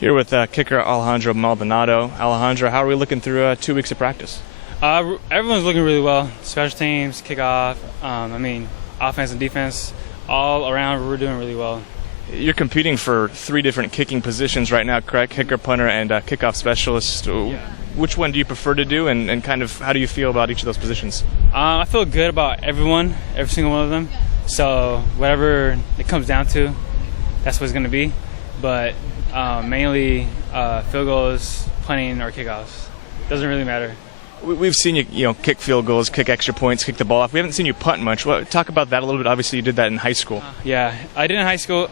Here with kicker Alejandro Maldonado. Alejandro, how are we looking through 2 weeks of practice? Everyone's looking really well. Special teams, kickoff, offense and defense, all around we're doing really well. You're competing for 3 different kicking positions right now, correct? Kicker, punter, and kickoff specialist. Yeah. Which one do you prefer to do, and kind of how do you feel about each of those positions? I feel good about every single one of them. So whatever it comes down to, that's what it's going to be. But mainly field goals, punting, or kickoffs. Doesn't really matter. We've seen you, kick field goals, kick extra points, kick the ball off. We haven't seen you punt much. Well, talk about that a little bit. Obviously, you did that in high school. Yeah, I did in high school.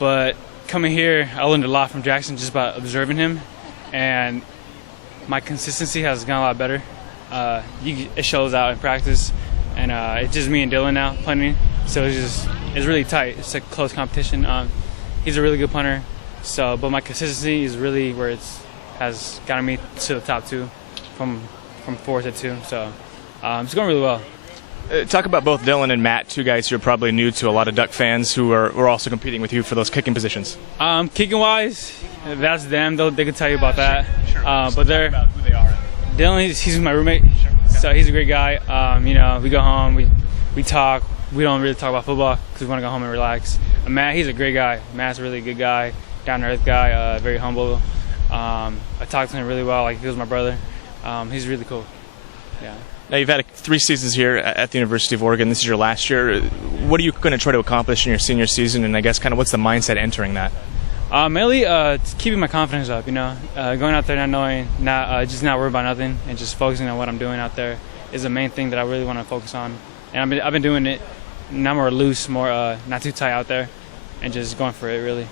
But coming here, I learned a lot from Jackson just by observing him, and my consistency has gotten a lot better. It shows out in practice, and it's just me and Dylan now punting. So it's really tight. It's a close competition. He's a really good punter. But my consistency is really where has gotten me to the top 2, from 4 to 2. So it's going really well. Talk about both Dylan and Matt, 2 guys who are probably new to a lot of Duck fans who are also competing with you for those kicking positions. Kicking wise, that's them. They can tell you about that. Sure. But they're about who they are. Dylan, he's my roommate. Sure. Okay. So he's a great guy. We go home, we talk. We don't really talk about football because we want to go home and relax. Matt, he's a great guy. Matt's a really good guy, down-to-earth guy, very humble. I talk to him really well, like he was my brother. He's really cool. Yeah. Now, you've had 3 seasons here at the University of Oregon. This is your last year. What are you going to try to accomplish in your senior season, and I guess kind of what's the mindset entering that? Mainly keeping my confidence up, going out there not knowing, just not worried about nothing, and just focusing on what I'm doing out there is the main thing that I really want to focus on. And I've been doing it not more loose, more not too tight out there, and just going for it, really.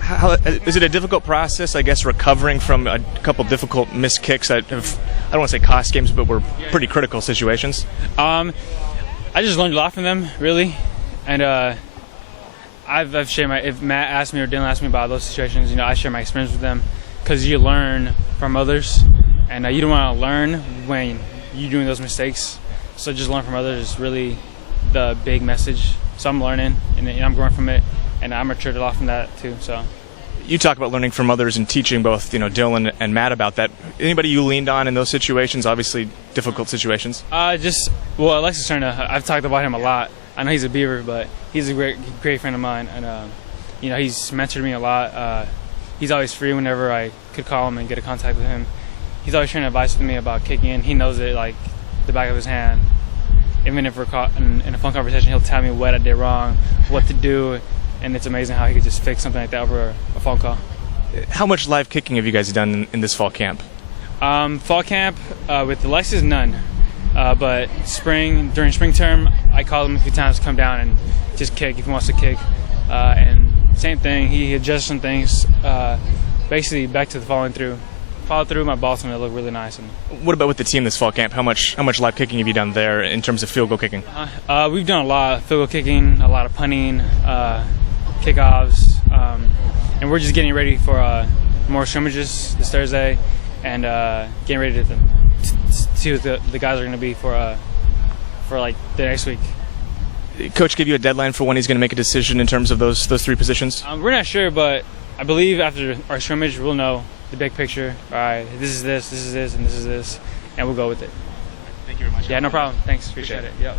How, is it a difficult process, I guess, recovering from a couple difficult missed kicks that have, I don't want to say cost games, but were pretty critical situations? I just learned a lot from them, really. And I've shared if Matt asked me or Dylan asked me about those situations, I share my experience with them because you learn from others. And you don't want to learn when you're doing those mistakes. So just learn from others is really the big message. So I'm learning, and I'm growing from it. And I matured a lot from that too. So, you talk about learning from others and teaching both, Dylan and Matt about that. Anybody you leaned on in those situations? Obviously, difficult situations. Alexis Cerna. I've talked about him a lot. I know he's a Beaver, but he's a great friend of mine, and he's mentored me a lot. He's always free whenever I could call him and get a contact with him. He's always sharing advice with me about kicking. He knows it like the back of his hand. Even if we're caught in a phone conversation, he'll tell me what I did wrong, what to do. And it's amazing how he could just fix something like that over a phone call. How much live kicking have you guys done in this fall camp? Fall camp with Alexis, none. But during spring term, I called him a few times to come down and just kick if he wants to kick. And same thing, he adjusts some things. Basically, back to the follow through. My ball's gonna look really nice. And what about with the team this fall camp? How much live kicking have you done there in terms of field goal kicking? We've done a lot of field goal kicking, a lot of punting, kickoffs, and we're just getting ready for more scrimmages this Thursday, and getting ready to see what the guys are going to be for like the next week. Coach give you a deadline for when he's going to make a decision in terms of those 3 positions? We're not sure, but I believe after our scrimmage we'll know the big picture. All right, this is this, and this is this, and we'll go with it. Thank you very much. Yeah, no problem. Thanks. Appreciate it. Yep.